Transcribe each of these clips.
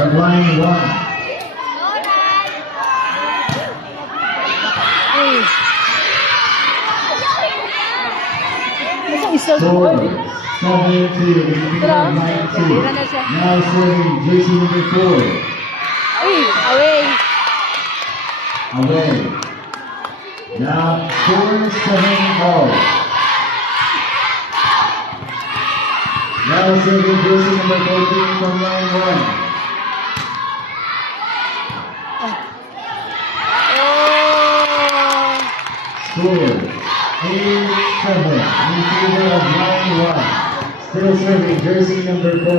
from line 1. Score 7-2 in favor of line 2. Now serving jersey number 4. Away. Away. Now score 7-all. Now serving jersey number 14 from line 1. Score 8-7 in favor of line 1. Still serving jersey number 4.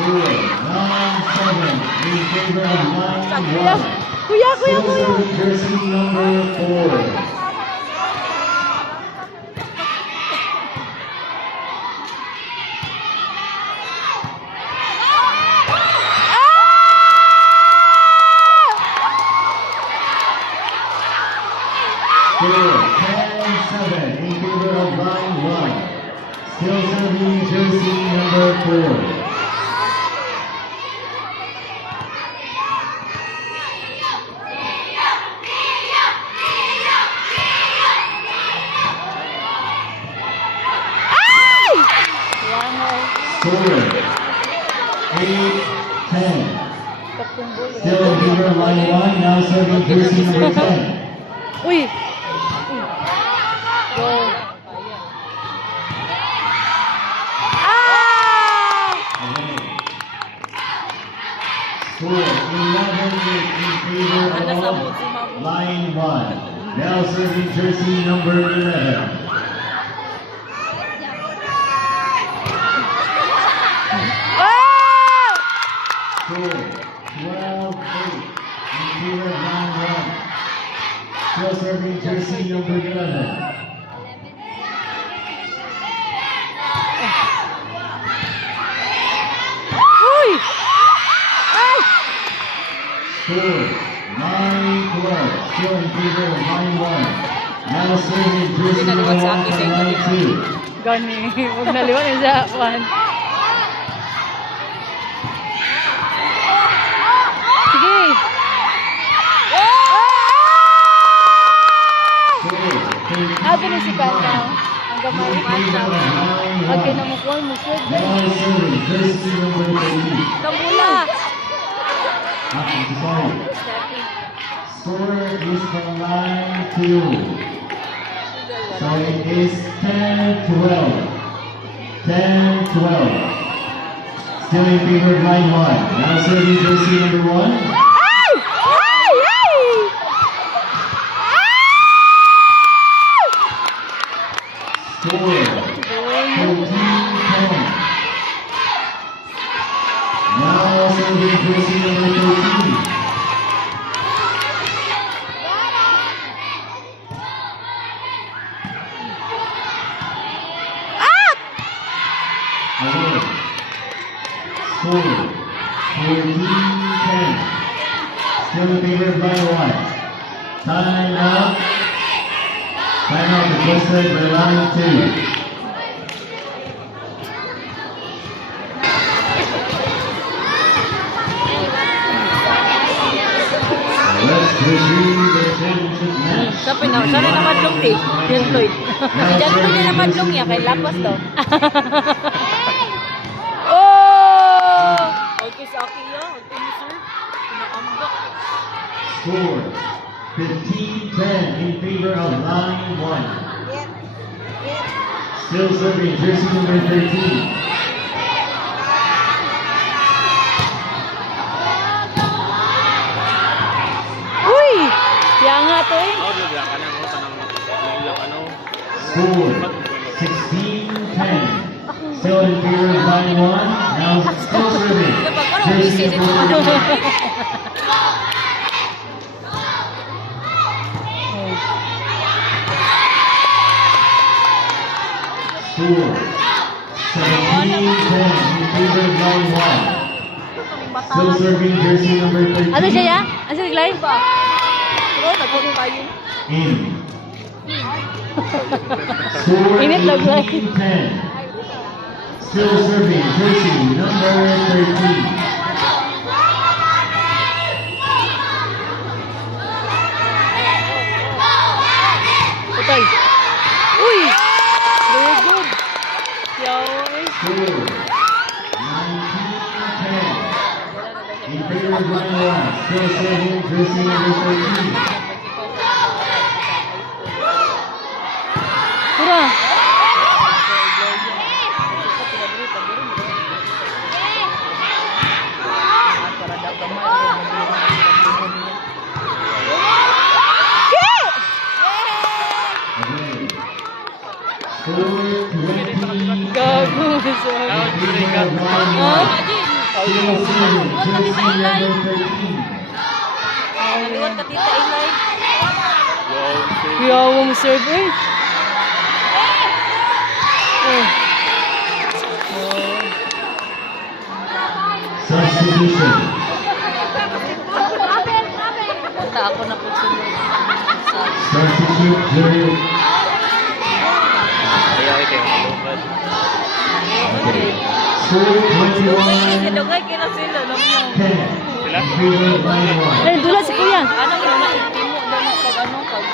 Score 9-7 in favor of line 1. Kuya. Still serving jersey number 4. Score 10-7 in favor of line 1. Still serving jersey number 4. Score 8-10. Still in favor of line 1. Now serving jersey number 10. Uy. Go. Score 11-8 in favor of line 1. Now serving jersey number 11. Score 12-8 in favor of line 1. Still serving jersey number 11. Score 9-12. Still in favor of line 1. Now serving jersey number 1 from line 2. Gani. Huwag naliwan yung sa one. Sige. Ito na si Kanta. Ang gamay Kanta. Pag kinamukol mo siya. Now serving jersey number 13. Kamula. Score is from line 2. So it is 10-12. 10-12. Still in favor of line 1. Now serving jersey number 1. Score 14-10. Now serving jersey number 13. Away. Score 14-10. Still in favor of line 1. Time out. Time out requested by line 2. Let's resume the championship match. Sana naman long eh. Yan Floyd. Diyan ko na naman long ya. Kay Lapas to. Oh! Okay sa akin yan. Okay ni sir. Pinaambak. Score 15-10 in favor of line 1. Still serving jersey number 13. Kaya nga to eh. Score 16-10. Still in favor of line 1. Now still serving jersey number 1. Score 17-10 in favor of line 1. Still serving jersey number 13. Ano siya ya? Ano siya naglay? In. Score Init lang, Glay. 18-10. Still serving jersey number 13. Patay. Uy! Very good. Yaway. Score 19-10 in favor of line 1. Still serving jersey number 13. Tara. Gago. Yawa mo serve eh. Substitution. Punta ako na po sunod. Substitute jersey. Okay. Score 21-10 Kadugay kila sila. in favor of line 1. Eh, dula si kuya. Ano mo na itimo daw na pag ano pag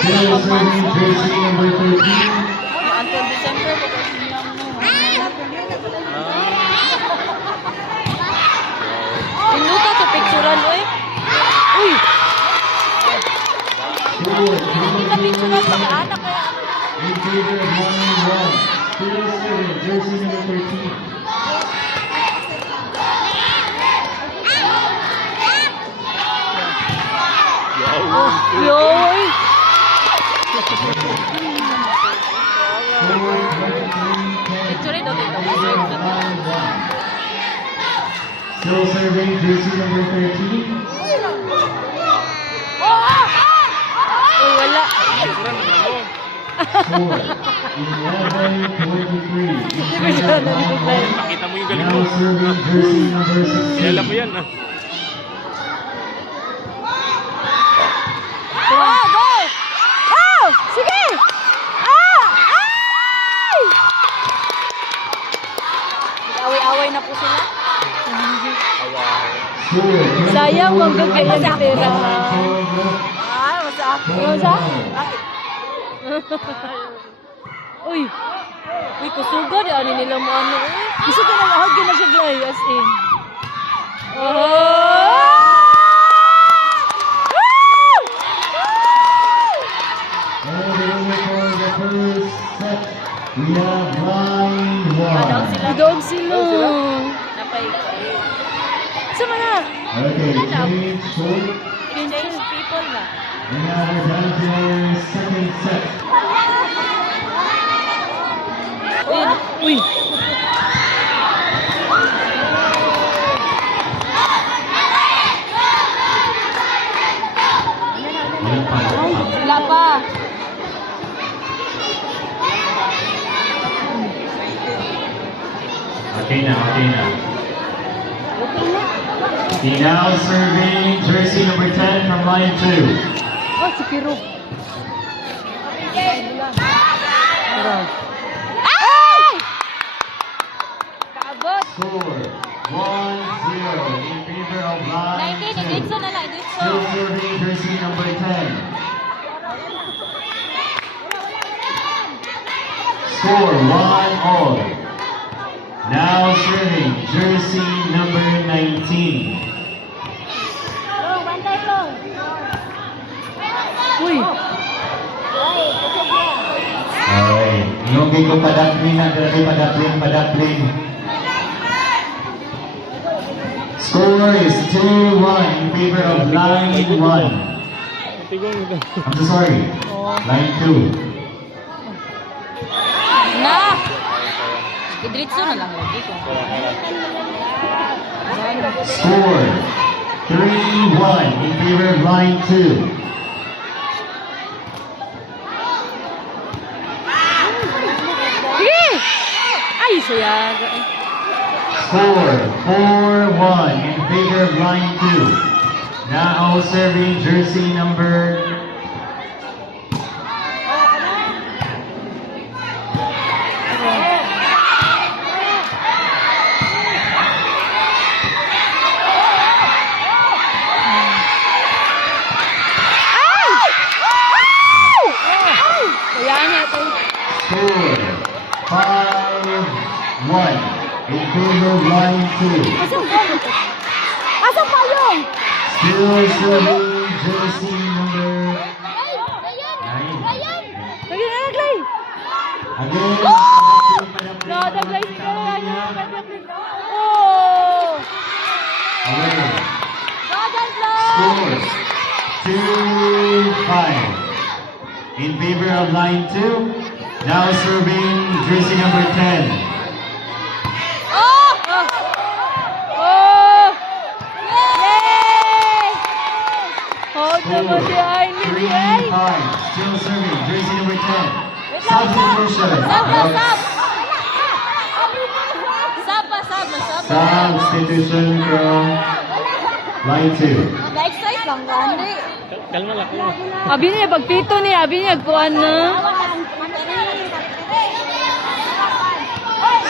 Still serving jersey number 13. until December pag sinyam mo. Inuta to picturean oy. Uy! Score Kita picturean pag 21-10 anak kaya ano. in favor of line 1. Still serving jersey number 13. Yoy! Picture daw dito. Still serving jersey number 13. Uy, wala. Score 11-23 in favor of line 1. Makita mo yung galing mo. Now serving jersey number Kilala mo 16. yan, ah. Oh, go! Oh! Sige! Ah! Ay! Away-away na po sila. Score Sayang, manggagaya ng pera. Ah, masakit. Rosa? Uy! Uy, kusuga di ani nila mo ano eh. Gusto ko na mahagin na siya, Glay, as in. Oh! And for the first set, we have line 1. Doon sila. Napay. Sama na. Okay, change short. Change people na. And now we're down to our second set. Uy! Wala pa. Okay now, okay now. He now serving jersey number 10 from line 2. Oh, si Piro. Tara. Ay! Kaabot. Score 1-0 in favor of line 19, 2. Edson na lang, Edson. Still serving jersey number 10. Score 1-all. Now serving jersey number 19. Uy! Okay, yung ko padakling na, grabe padakling. Score is 2-1 in favor of line 1. I'm so sorry. Line 2. Na! Idritso na lang lagi ko. Score 3-1 in favor of line 2. Sige! Ay, sayang. Score 4-1 in favor of line 2. Now serving jersey number Sayang ito. score 5-1 in favor of line 2. Asang payong? Still serving jersey number 9. Lagi na naglay. Again, No, naglay siya. Oh! away. Dragon Score 2-5 in favor of line 2. Now serving jersey number 10. Oh! Oh! Yay! Hold naman si Aini. 3-5. Still serving jersey number 10. Substitution. Substitution from line 2. Na-excite lang ka, hindi. Kalma lang, kalma. Abi niya, pagpito niya, abi niya, kuhan na.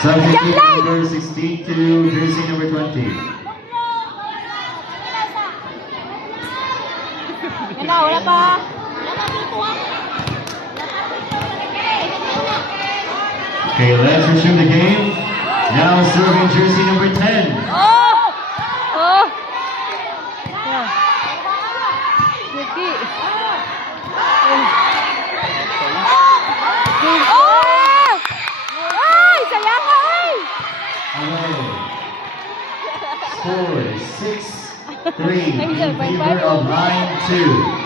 Substitution number 16 to jersey number 20. Wala pa. Okay, let's resume the game. Now serving jersey number 10. Oh! Oh! Yeah. Yuki. Oh! Ay! Sayang ka, ay! Away. Score 6-3 in favor of line 2.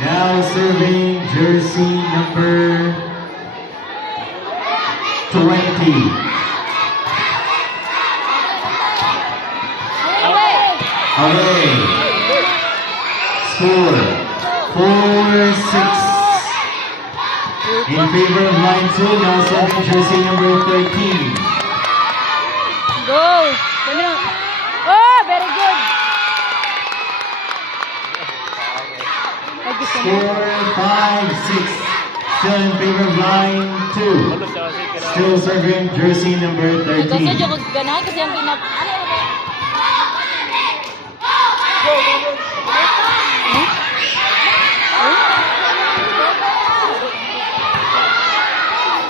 Now serving jersey number 20. Away. Score 4-6 in favor of line 2. Now serving jersey number 13. Go! Dali na. Oh! Very good! Score 5-6. Still in favor of line 2. Still serving jersey number 13. Kasi dyan ko ganahan kasi ang pinap...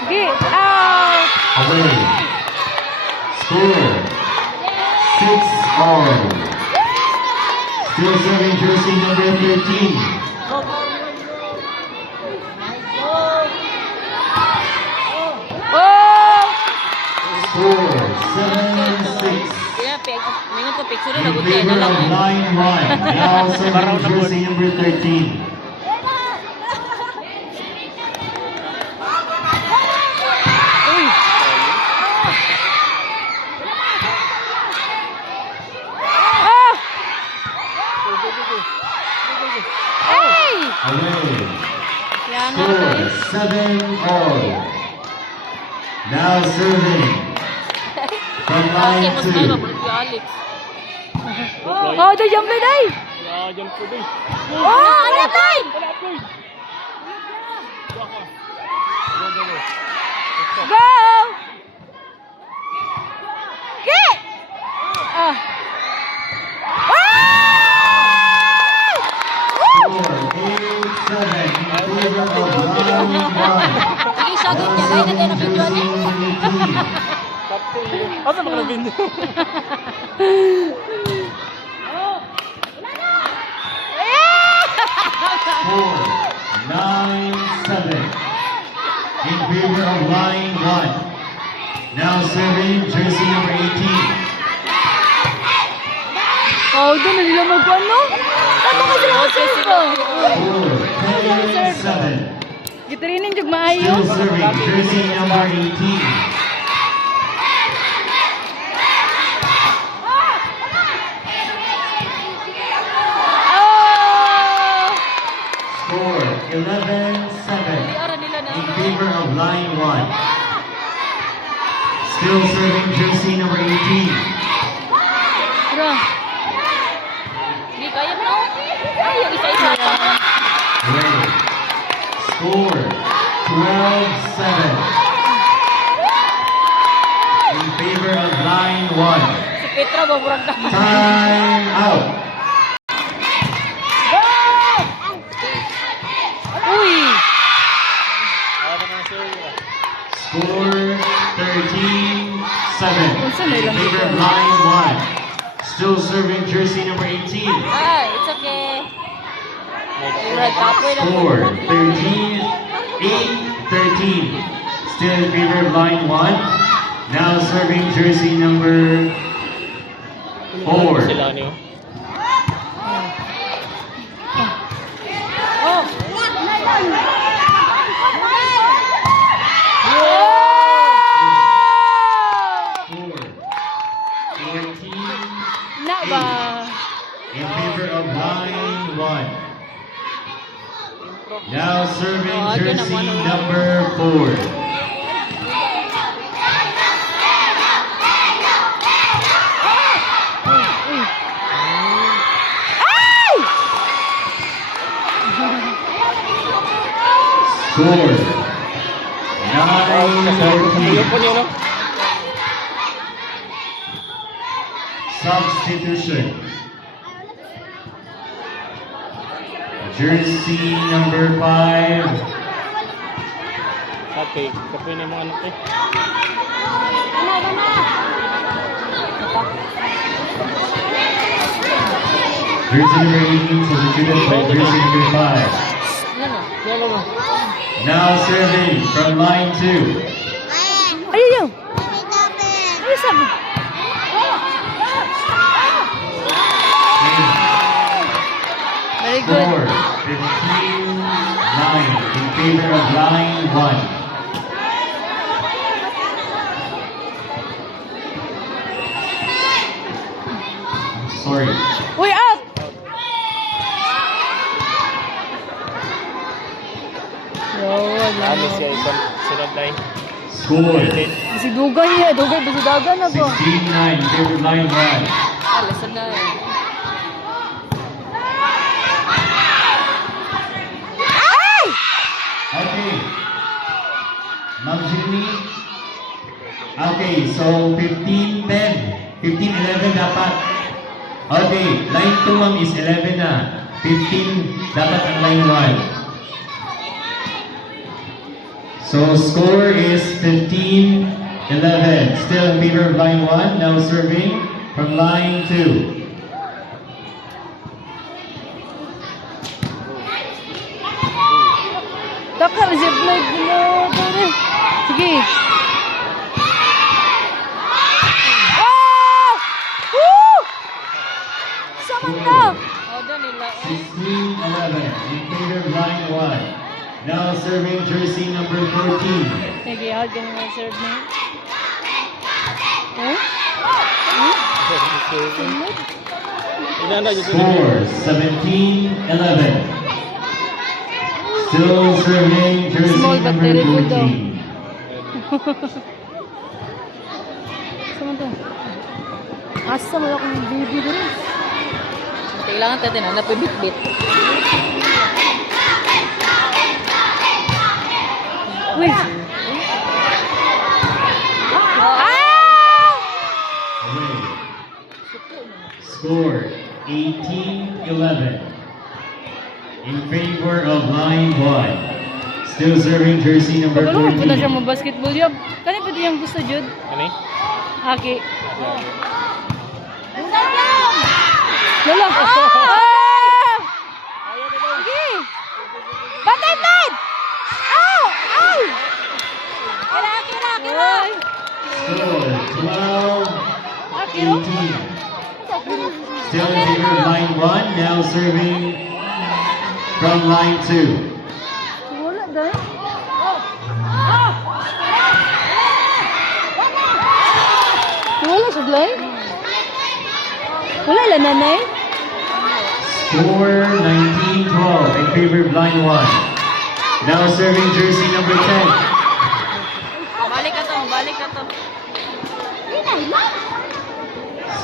Gi! Out! Away. Score 6-all. Still serving jersey number 13. Oh! Score 7-6. Kaya, mingon ko picture In na gud kay favor na lang. of line 1. Now serving jersey number 13. Uy! Ah! Ay! Away. Yan nga Score tayo. 7-all. Now serving from Okay, line mas kayo 2. mabulit si Alex. Oh, the jump lead ay! Oh, ano tay? Go! Gi! Ah. Ah! Score 8-7 in favor of line 1. Sige, shoutout niya. Lain na tayo na video Jersey niya. number 18. Asa ba video? Score 9-7 in favor of line 1. Now serving jersey number 18. Oh, doon na nila mag-ano? Ano ka sila mag-serve ko? Score 10-7. Gitrinin jug maayo. Still serving jersey number 18. Oh! Score 11-7 Ara nila na. in favor of line 1. Still serving jersey number 18. Tara. Hindi kaya mo. Ay, yung isa-isa. Ready. Score 12-7. In favor of line 1. Si Petra, baburag na. Time out. Uy! Score 13-7. Unsa may In lang favor of dito? line 1. Still serving jersey number 18. Ay, it's okay. Murag kapoy lang. Score 8-13. Still in favor of line 1. Now serving jersey number 4. Sila niyo. Oh! Score 14. Na ba? In favor of line 1. Now serving jersey number 4. Score 9-14. Substitution. Jersey number 5. Okay, kapoy na yung mga anak eh. Jersey number 18 substituted by jersey number 5. Yan o. Now serving from line 2. Ayaw! Ano sabi? Very good. Score 15-9 in favor of line 1. Sorry. Uy, out! Kami siya ikon sunod na Score Si Dugay niya. Dugay, bisidagan na ba? 16-9 in favor of line 1. Ah, listen na. Okay. Ma'am Jimmy. Okay, so 15-10. 15-11 dapat. Okay, line 2 ma'am is 11 na. 15 dapat ang line 1. So score is 15-11. Still in favor of line 1. Now serving from line 2. Dakar, zipline nila. Sige. Oh! Woo! Sama ka! Oh, doon nila. 16-11 in favor of line 1. Now serving jersey number 14. Sige, hard ka naman serve na. Eh? Sunod? Inanda dito Score 17-11. Still serving jersey Small but number very good daw. 14. Sama to. Asa mo akong baby dito. Kailangan natin na napibit-bit. Uy! Away. Score 18-11 in favor of line 1. Still serving jersey number Pagkalo mo na siya 14. mo basketball yun. Kani pwede yung gusto Jud? Ano eh? Aki. Lala! Sige! Batay man! Ow! Ow! Kira! Score 12-18. Still in favor of line 1. Now serving from line 2. Wala dahil. Wala sa glay? Wala lang nanay? Score 19-12 in favor of line 1. Now serving jersey number 10. Balik ka to, balik ka to.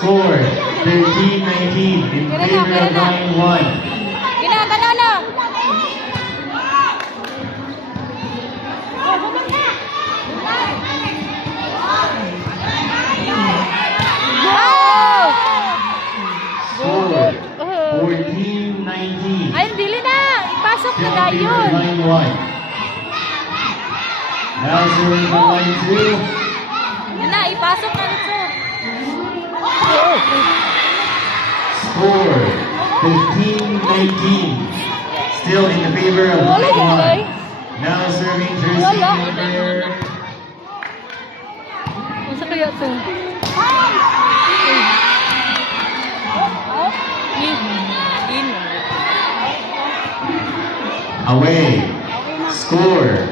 Score 13-19 in favor of line 1. Ginagana na. Go! Score 14-19. Ay, dili na. Ipasok Still na in favor yun. of line 1. Now serving for line 2. Yun na, ipasok na nito. Score 15-19. Still in favor of Wala line yan, ay. 1. Now serving jersey Wala. number Masa kaya ito? In. away. Score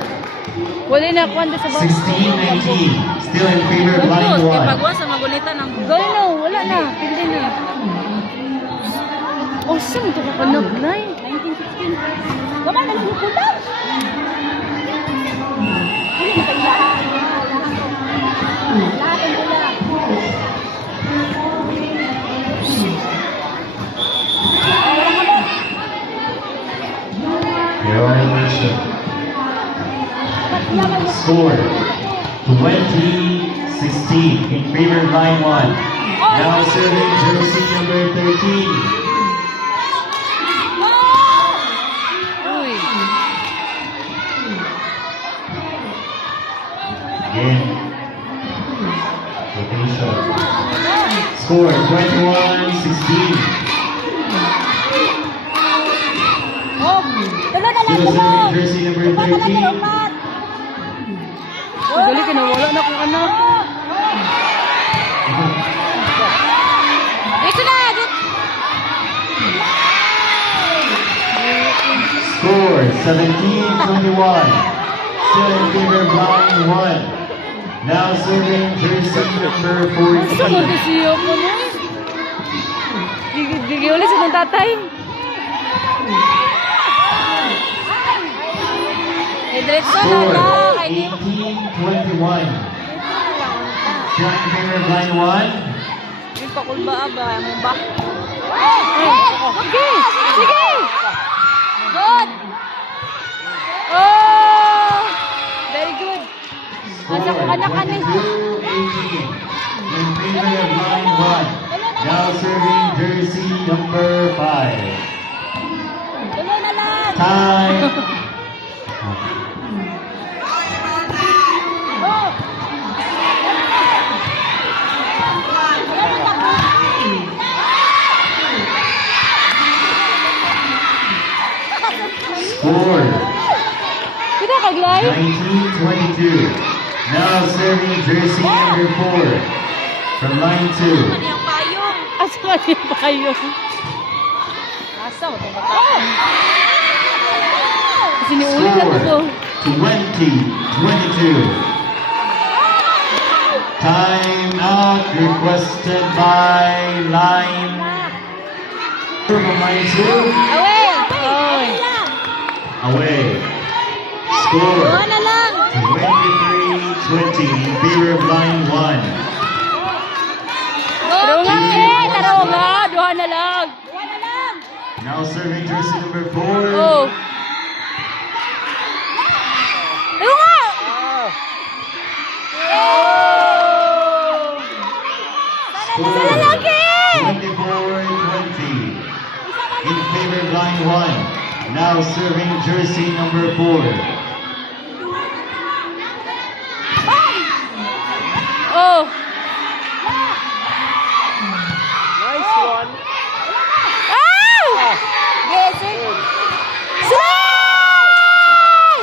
Wala na ako ando sa bawah. 16-19. Still in favor of line Bukos, kay 1. pagwa sa magulita ng Gawin na, wala na. Pindi na. Oh, saan ito kapanap na eh? 1916. Gama na lang yung kulang. Lahat ang kulang. Your worship. Score 20-16 in favor of line 1. Now serving jersey number 13. Uy. Again. Rotation. Score 21-16. Oh, dala na lang Still mo. serving jersey number 13. Dali ka na, wala na akong anak. Ito na! Score 17-21. Still in favor of line 1. Now serving jersey number Asa mo 14. siya ko mo? Gigi ulit sa ng tatay. Diretso na Score lang. Ay, di. 18-21. Still in favor of line 1. Yung pakulba ba? Mo ba? Okay, sige. Good! Oh, very good. Score Asa ko anak ani? 22-18 in favor of line 1. Now serving jersey number 5. Tuloy na lang! Time. Score Kita kaglay? 19-22. Now serving jersey number 4 from line 2. Ano yung payong? Asa ka niya pa yun? Asa mo ito? Kasi niuli na ko to. Score 20-22. Time out requested by line from line 2. Away! Oy. Away. Score Doon na lang! 23-20 in favor of line 1. Taro nga eh, taro nga. Duha na lang. Now serving jersey number 4. Oh. Taro nga. Score Sa lalaki! 24-20 in favor of line 1. Now serving jersey number 4. Oh. Nice one. Ah! Yes, sir. Slay!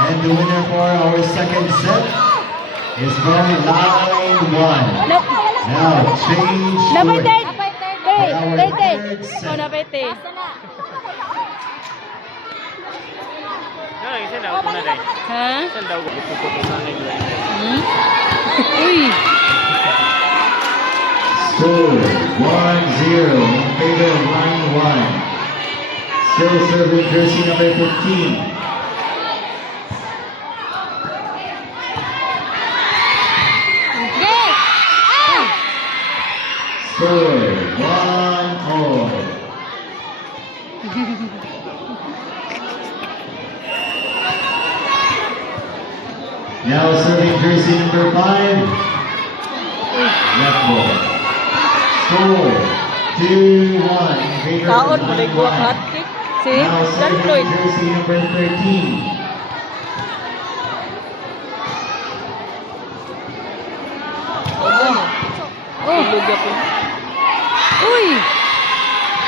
And the winner for our second set is from line 1. Now change Napay court. third. Third. Our Third. third set. Oh, napay third. Ano, isa daw ko na dahil. Ha? Isa daw ko puputo sa akin. Hmm? Uy. Score 1-0 in favor of line 1. Still serving jersey number 15. Yes! Score 1-all. Now serving jersey number 5. Left ball. Score 2-1 in favor of Kaon mo line rin ko one. hot cake. Si Now Dan serving Floyd. jersey number 13. Oh, luga po. Uy!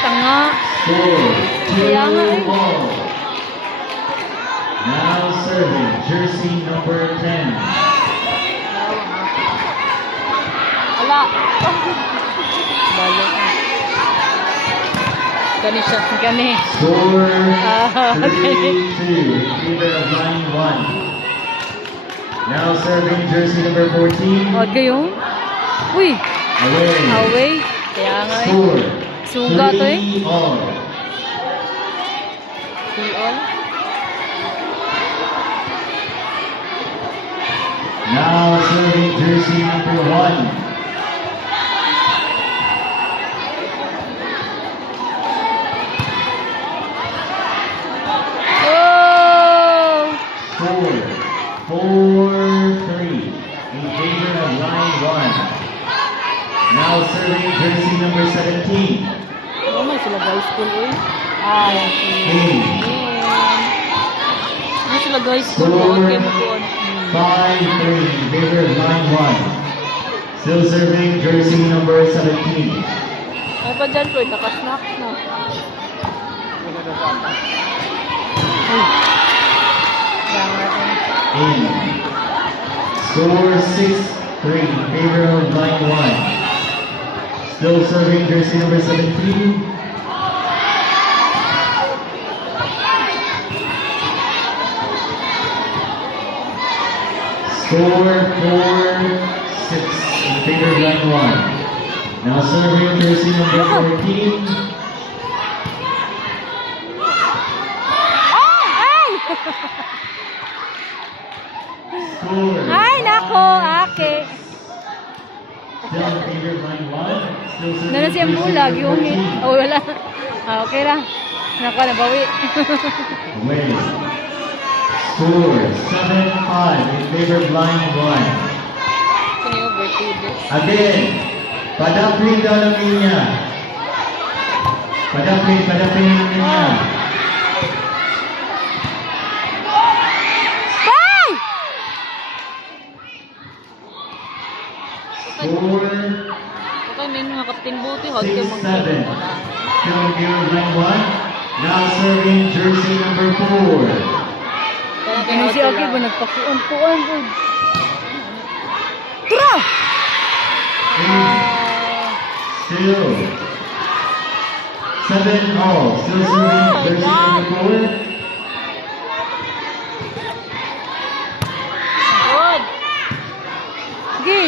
Tanga. Score Kaya nga eh. 2-all. Now serving jersey number 10. Wala. Balo. Gani siya. Gani. Score Ah, 3-2 in favor of line 1. Now serving jersey number 14. Huwag kayong. Uy! Away. Away. Kaya nga eh. Score Suga to eh. 3-all. Pion. Now serving jersey number 1. Oh! Score 4-3 in favor of line 1. Now serving jersey number 17. Ano man sila guys school oy? Ay. Hayes. Ano sila guys school o? Okay mo po. 5-3 in favor of line 1. Still serving jersey number 17. Ay pa dyan Floyd, nakasnack na. Kaya nga eh. In. Score 6-3 in favor of line 1. Still serving jersey number 17. Score 4-6 in favor of line 1. Now serving jersey number 14. Ay! Score Ay, nako, ake. still in favor of line 1. Still serving Nana siyang jersey bulag, number yung 14. oh, wala. Ah, okay lang. Nako, nabawi. Away. Score 7-5 in favor of line 1. Kini overtime. Again, padapin daw ng linya. Padapin ng linya. Bye! Score Okay, may mga kapting buti. Huwag kayo 6-7. mag-ano. Still in favor of line 1. Now serving jersey number 4. Ano si okay ba nagpakuan-kuan ko? Tura! Still 7-all. Still serving my jersey God. number 4. Good. Sige.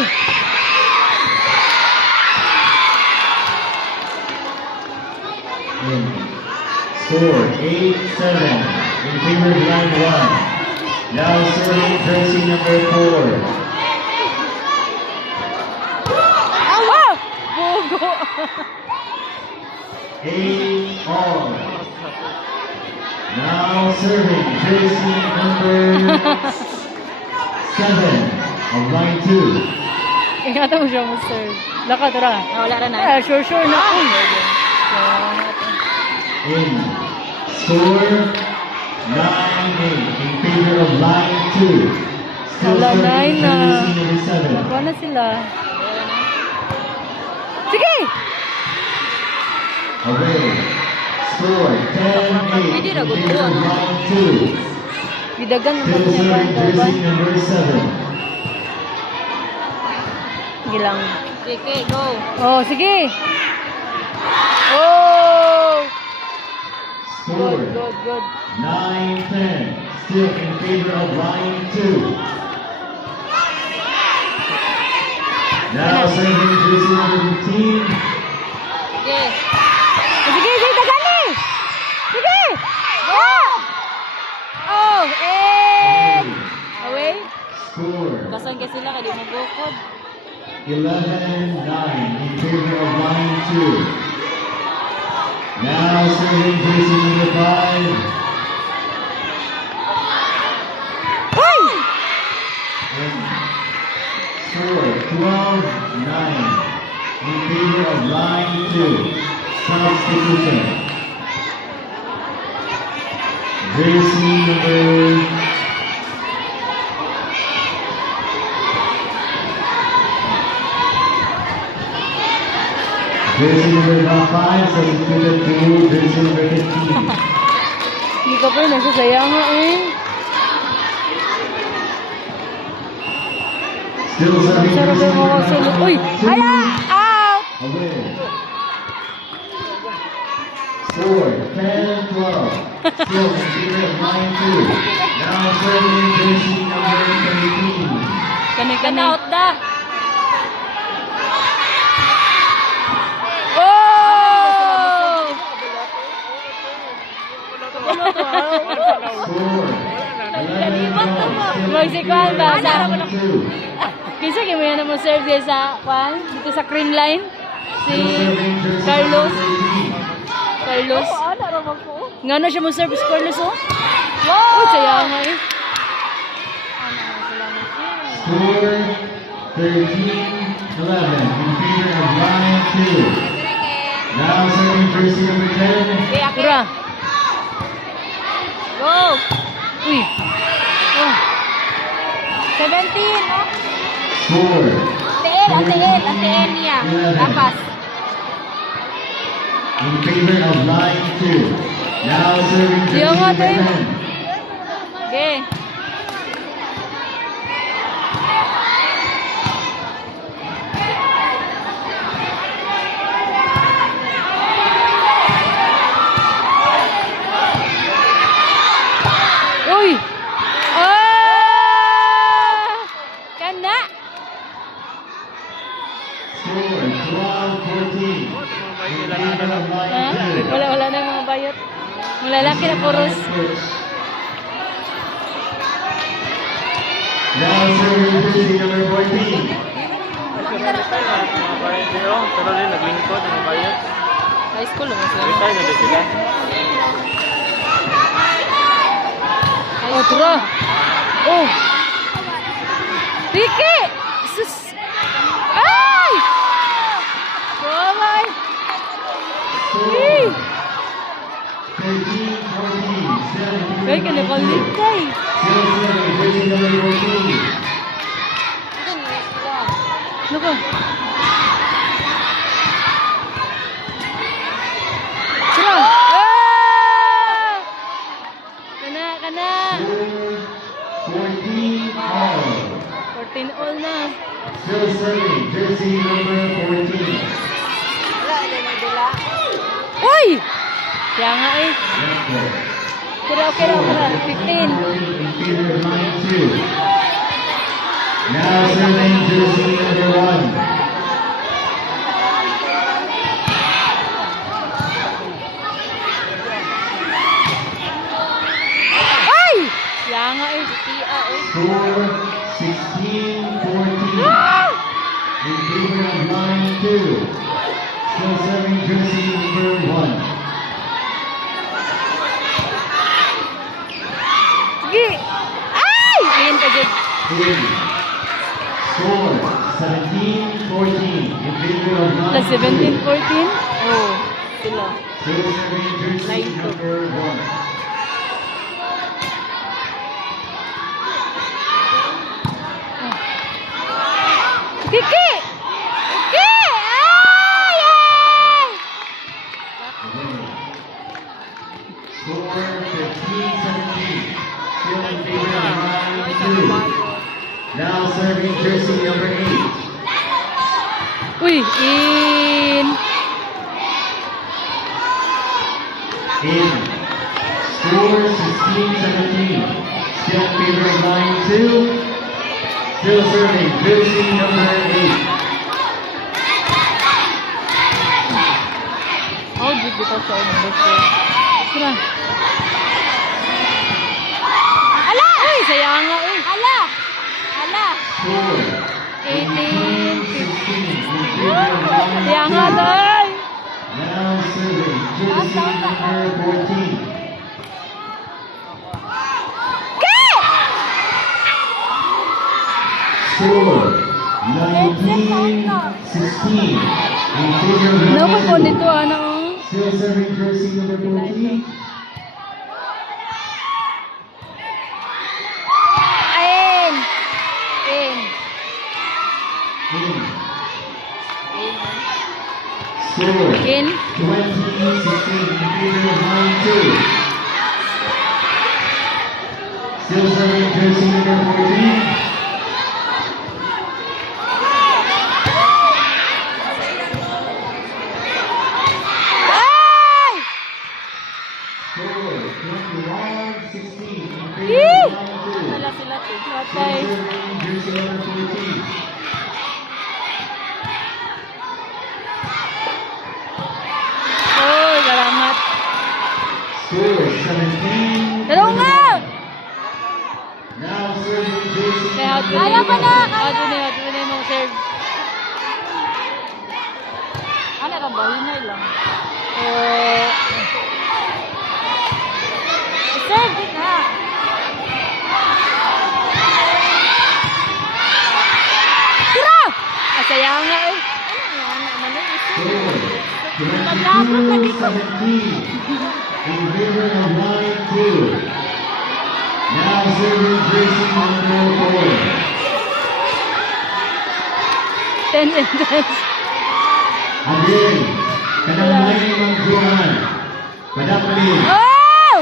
Score 8-7 in favor of line 1. Now serving jersey number 4. Awa! Bugo! 8-all. Now serving jersey number 7 of line 2. Ingatan mo siya mo, sir. Laka, tara. Wala na na. Ah, sure na. In score 9-8 in favor of line 2. Still Wala, serving 9 na. jersey number 7. Nakuha na sila. Sige! Away. Score 10-8 in favor of line 2. Gidagan mo Still niya ba serving ang jersey daban? number 7. Gilang. Okay, go. Oh, sige! Oh! Score Good. 9-10. Still in favor of line 2. Now serving jersey number 15. Okay. Sige, dagani! Sige! Oh! Oh, and... Away? Score Kasan ka sila, kaya di mo bukod. 11-9 in favor of line 2. Now serving jersey number 5. And score 12-9 in favor of line 2. Substitution. Jersey number Jersey number 5, substituted to jersey number 15. Hindi ka pa rin nagsasaya nga eh. Still serving Sarap jersey yung mga number sulot. Uy! 2. Hala! Out! Away. Score 10-12. Still in favor of line 2. Now serving jersey number 13. Kani-kani. Out da. Oh! Score 11-12. Magsikuan ba sa... Line 2. Kinsa kayo mo yan naman serve guys sa kwan? Dito sa cream line? Si Carlos. Carlos. Nga na siya mo serve si Carlos oh? Wow! Uy, saya nga eh. Score 13-11 in favor of line 2. Now serving jersey number 10. Pura. Go. Uy. Oh. 17. Score Antiin niya. 11 Lapas. in favor of line 2. Now serving jersey Diyan nga, number Tay. 10. Okay. Uy! Ah! Kana! Score 12-14 in favor of Ha? line 2. Wala na yung mga bayot. Mga lalaki na puros. Now serving jersey number 14. Mga bayad nyo. Pero rin naglingkod ng mga bayad. High school lang sila. Retire na din sila. Oh, tura! Oh! Tiki! Sus! Ay! Walay! Hey! 13-14. Kaya ka nakalit kay. Still serving jersey number 14. Naku. Sira! Ah! Kana! Score 14 all. 14 all na. Still serving jersey number 14. Uy! Kaya nga eh. Netball. Okay na. 15. In favor of line 2. Now serving jersey number 1. Ay! Kaya nga eh. Score 16-14. Ah! In favor of line 2. Still serving jersey number 1. Sige! Ay! Ayan ka dyan. Score 17-14 in favor of line Plus 17, 14? 2. Oo. Sila. Still serving jersey number 1. Kiki! Kiki! Ay! Ay! Score 15-17. Still in favor of line 2. Now serving jersey number 8. Uy! In! In. Score 16-17. Still in favor of line 2. Still serving jersey number 8. Oh, di kita sa number 4. Sira. Ala! Ay, sayang nga eh. Ala! Score 18, 15. serving jersey number 14. Score 19-16 in favor of Naku po London. nito, ano? Still serving jersey number 14. Ain! In. In. Score In. 20-16 in favor of line 2. Still serving jersey number 14. Ay! Score 21-16 in favor Yee! of line 2. Wala sila to. Patay. Still serving jersey number 14. Oh, salamat. Score 17. Dalawa nga! Now serving jersey Kaya number kaya pa na! 11. Kaya na yung mga serve. Ano ka ba? Hinay lang. Oh. Serve din na. Tira! Asaya nga eh. Score 22-17 in favor of line 2. Now serving jersey number 4. 10 and 10. Again, kanang line ng Johan. Padapali. Oh!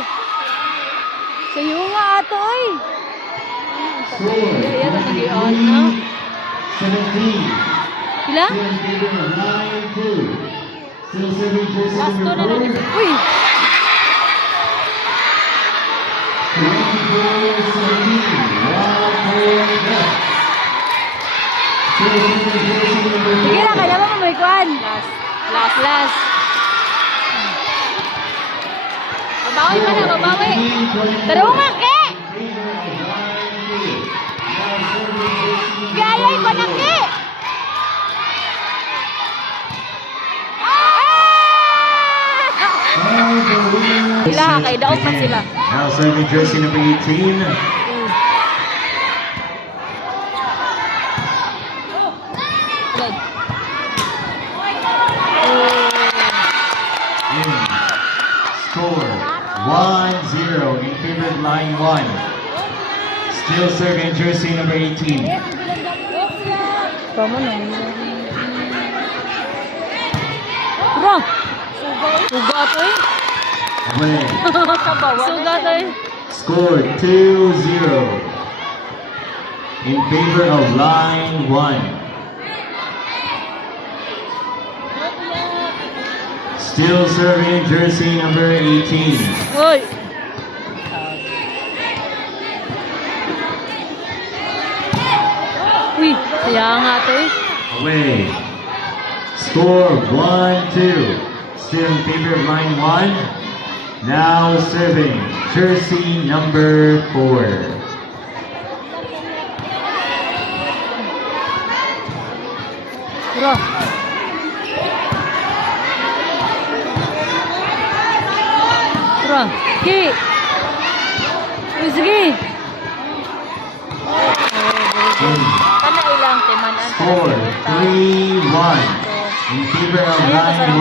Sayo nga ato eh. Score Kaya ba nag-i-on na? 17. Pila? Still in favor of line 2. Still serving jersey Last two number na lang. 4. Uy! 24-17. Wild point left. Still serving jersey number 4. Sige na, kailangan mo may kwan. Last. Babawi pa na, babawi. Taro nga, ke! Gayay ko na, ke! Sila, kay daot man sila. Now serving jersey number 18. Good. In. Score 1-0 in favor of line 1. Still serving jersey number 18. Tama na. Tara! Sugat eh. Away. Sugat eh. Score 2-0 in favor of line 1. Still serving jersey number 18. Uy! Uy! Kaya nga to eh. Away. Score 1-2. Still in favor of line 1. Now serving jersey number 4. Tara! Tara! Ki! Uy, sige! In. Kana ilang timanan. Score 3-1 in favor of line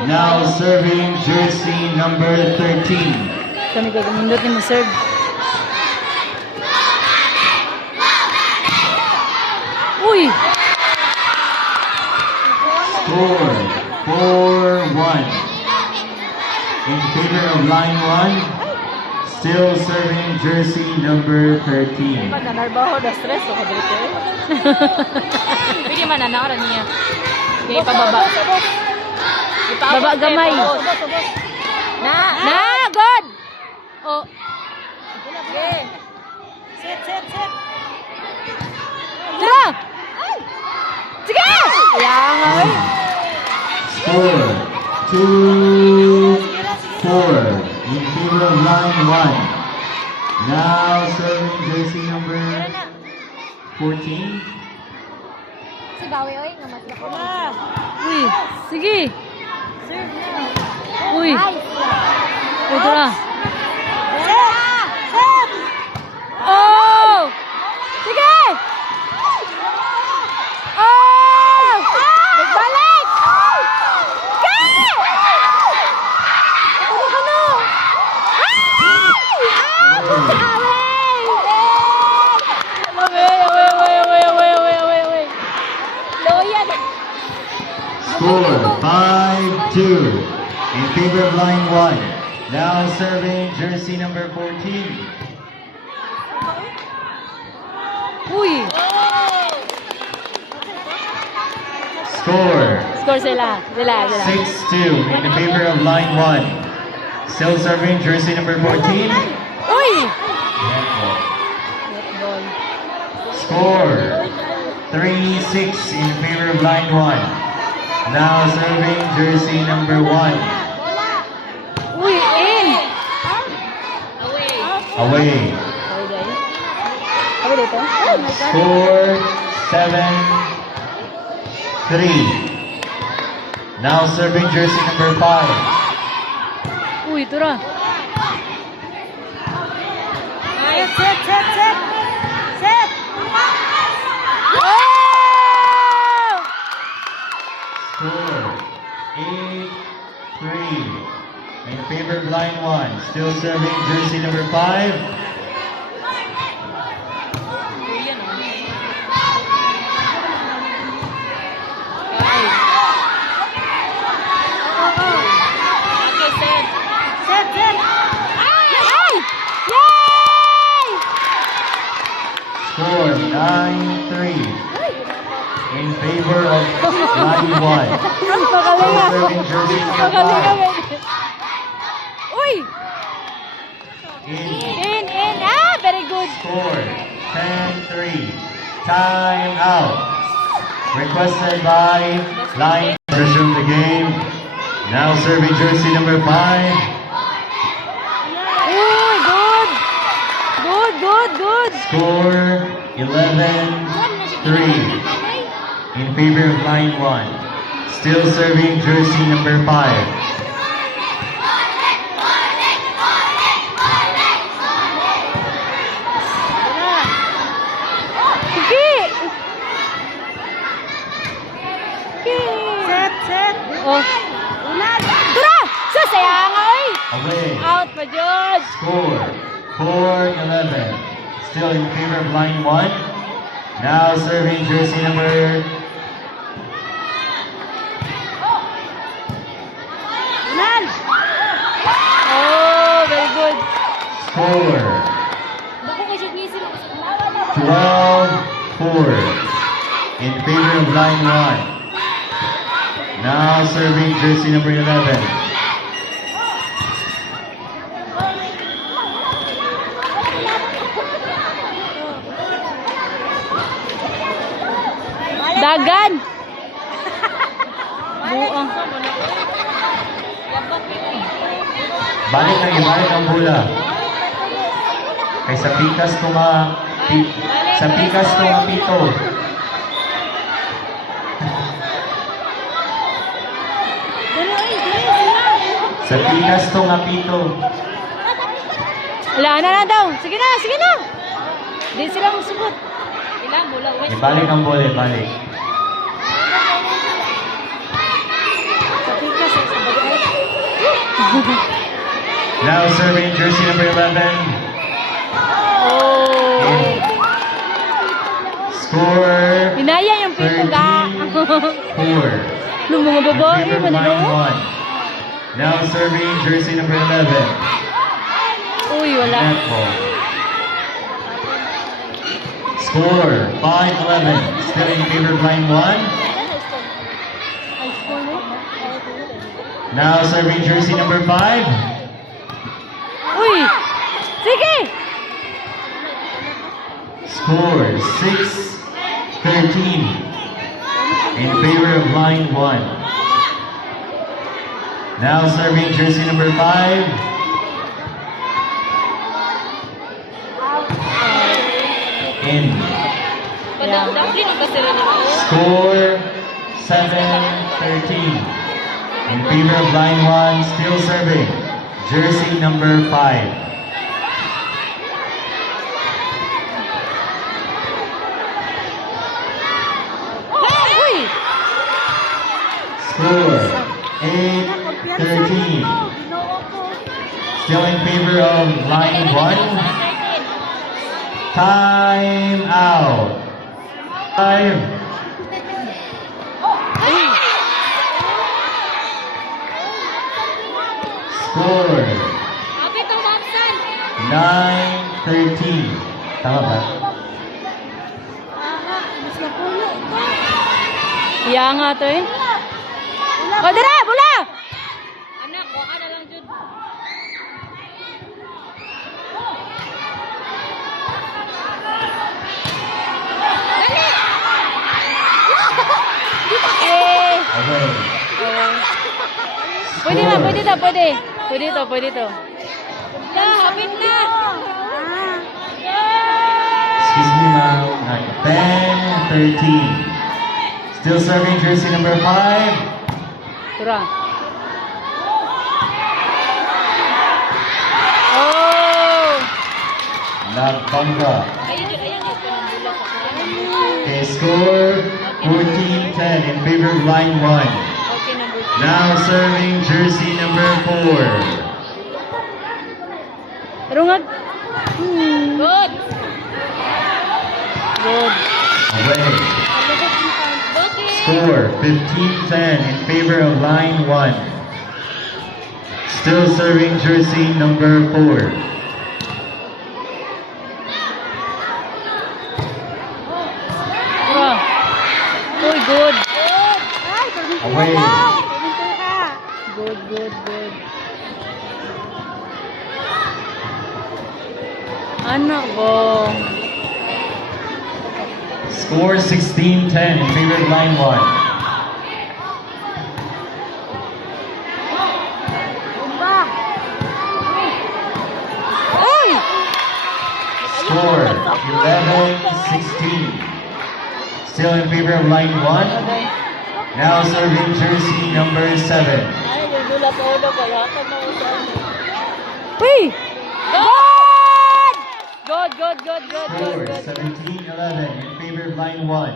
1. Now serving jersey number 13. Kami gagamindot ni mo serve. Uy! Score 4-1 in favor of line 1. Still serving jersey number 13. Nanarbaho na stress o kadrito eh. Pwede man nanara niya. Kaya pababa. Baba gamay. Na! Na! God! Oh. Okay. Sit. Tara! Sige! Kaya nga eh. Score 2-4 in favor of line 1. Now serving jersey number 14. Si Bawi oy, namas na ko na. Uy, sige. Uy. Ito na. Oh! Sige! Oh! Nagbalik! Sige! Ano ka na? Away! Loyan. Score 5-2 in favor of line 1. Now serving jersey number 14. Uy! Score Score sila. 6-2 in the favor of line 1. Still serving jersey number 14. Uy! Netball. Netball. Score 3-6 in favor of line 1. Now serving jersey number 1. Uy, in! Away. Away dito? Score 7-3. Now serving jersey number 5. Uy, ito na. Set! Oh! Score 8-3 in favor of line 1. Still serving jersey number 5. Score 9-3 in favor of line 1. Still serving jersey number 5. Uy! In In! Ah, very good. score 10-3. Time out. Requested by line. Resume the game. Now serving jersey number 5. Uy, good. Good. Score 11-3 in favor of line 1. Still serving jersey number 5. Set. Oh. Tara! Sasaya nga, oy! Away. Out pa, George. Score 4-11. Still in favor of line 1. Now serving jersey number Oh, very good. score 12-4 in favor of line 1. Now serving jersey number 11. Dagan. Buang. Balik ang bola. Kay sa pikas ko sa pikas ko nga pito. Sa pikas ko nga pito. Wala na daw. Sige na. Di sila magsugot. Ilang bola. Ibalik ang bola, balik. Sa pikas. Now serving jersey number 11. Oh. Score Inaya yung pito ga. 13-4. Nung mga babae, In favor of line manigaw. 1. Now serving jersey number 11. Uy, wala. Netball. Score 5-11. Still in favor of line 1. Now serving jersey number 5. Uy! Sige! Score 6-13 in favor of line 1. Now serving jersey number 5. In. Score 7-13 In favor of line 1, still serving. Jersey number 5. Uy! Score 8-13. Still in favor of line 1. Time out. 5. Score 9-13. Tama ba? Iya nga to eh. O, dira! Bula! Anak, waka na lang dyan. Eh! Okay. Pwede na, pwede to, pwede. Pwede to, pwede to. Kapit na! Excuse me, ma'am. 10-13. Still serving jersey number 5. Tura. Oh! Nagpangga. Ayun, ayan. Okay, score 14-10 in favor of line 1. Okay, number 2. Now serving jersey number 4. Rungag. Good! Good. Away. Okay! Score 15-10 in favor of line 1. Still serving jersey number 4. Tura. Uy, good. Away. Good, good, good. Anak ko. Score 16-10 in favor of line 1. Uy! Score 11-16. Still in favor of line 1. Okay. Now serving jersey number 7. Ay, nagulat ako na kaya ka na usan. Uy! Good! Good, good, good, good, good, Score good. 17-11 in favor of line 1.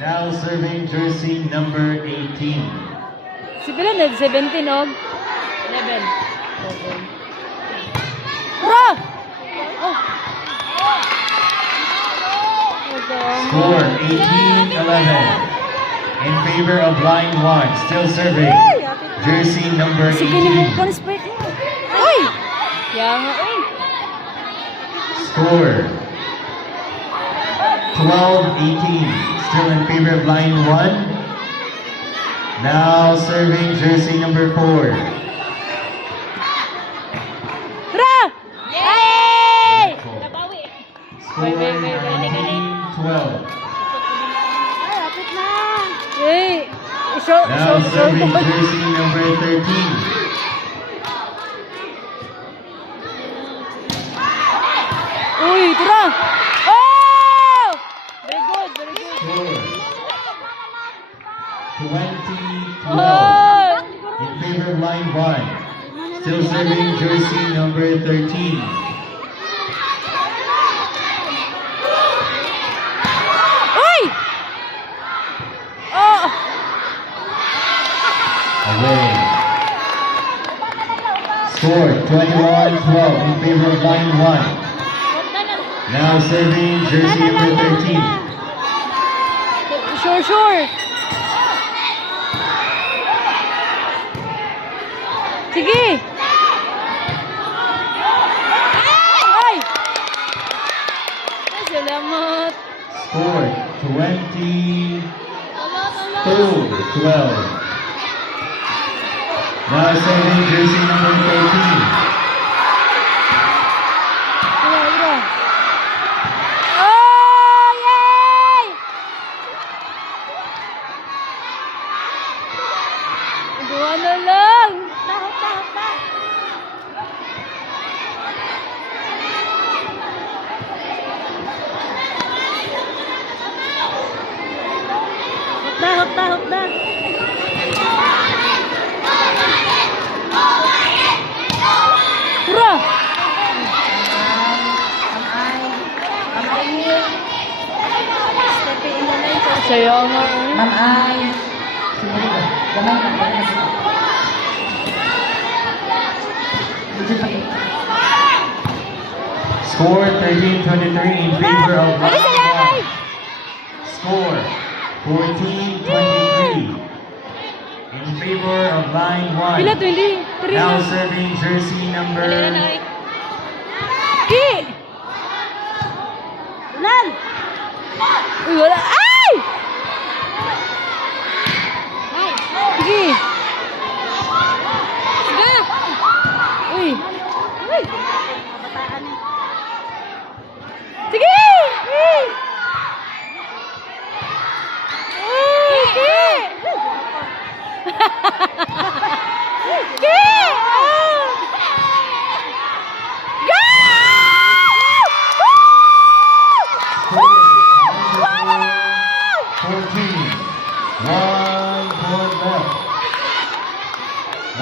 Now serving jersey number 18. Si pila na 17 og 11. Bro! Oh. Score 18-11 in favor of line 1. Still serving jersey number Sige ni mo 18. kon spike mo. Uy! Kaya nga eh. Score 12-18. Still in favor of line 1. Now serving jersey number 4. Bro! Yay! Nabawi. Score 19-12. Hey! Show, Now show, serving show. jersey number 13. Uy, tira! Oh! Very good, very good. Score 20-12 Oh! in favor of line 1. Still serving jersey number 13. Uy! Oh! Away. Score 21-12 in favor of line 1. Now serving jersey number 13. Sure, sure. Sige. Ay! Ay, salamat. Score 22-12. Now serving jersey number 13. Tira, tira. Oh, yay! Dua na lang. Hop na, hop na, hop na. Sayo nga. Ma'am ay. Sige ko. Gamay na. Gamay na sila. Dito pa kayo. Score 13-23 in favor of line 1. Score 14-23 in favor of line 1. Pila 20? Three Now na. serving jersey number Ki! Ulan! Uy, wala. Ay! Sige. Sige. Uy. Uy. Sige! Uy! Uy, Ki! Ki!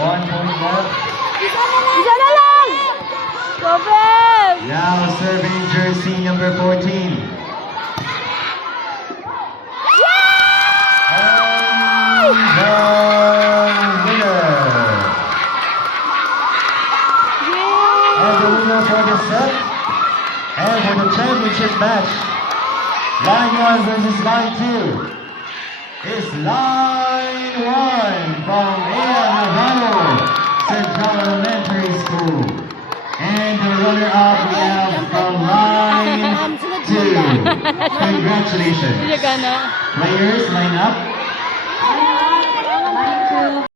One point left. Isa na lang! Problem! Now serving jersey number 14. And the winner. And the winner for the set and for the championship match, line 1 versus line 2, is line 1 from Ea Navarro Central Elementary School. And the runner-up we have from line 2. Congratulations. Sige ka na. Players, line up.